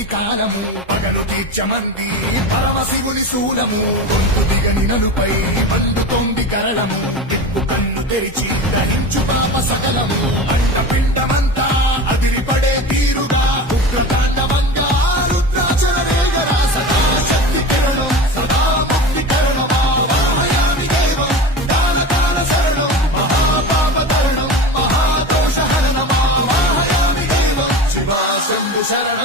ఇది కాలము పగలు తీర్చమంది పరమశివుని శూలము గొంతు దిగని నలుపై బండుతోంది కరళము దిక్కు కన్ను తెరిచి గ్రహించు పాప సకలము అంట పిండమంతా అదిరిపడే తీరుగా ఉగ్రతాండవంగా రుద్రాచల వేగరా సదా శక్తి కిరణం సదా ముక్తి కరణమా వాహయామి దేవం దాన దాన శరణం మహాపాప తరుణం మహాదోష హరణమా వాహయామి దేవం శివా శంభు శరణం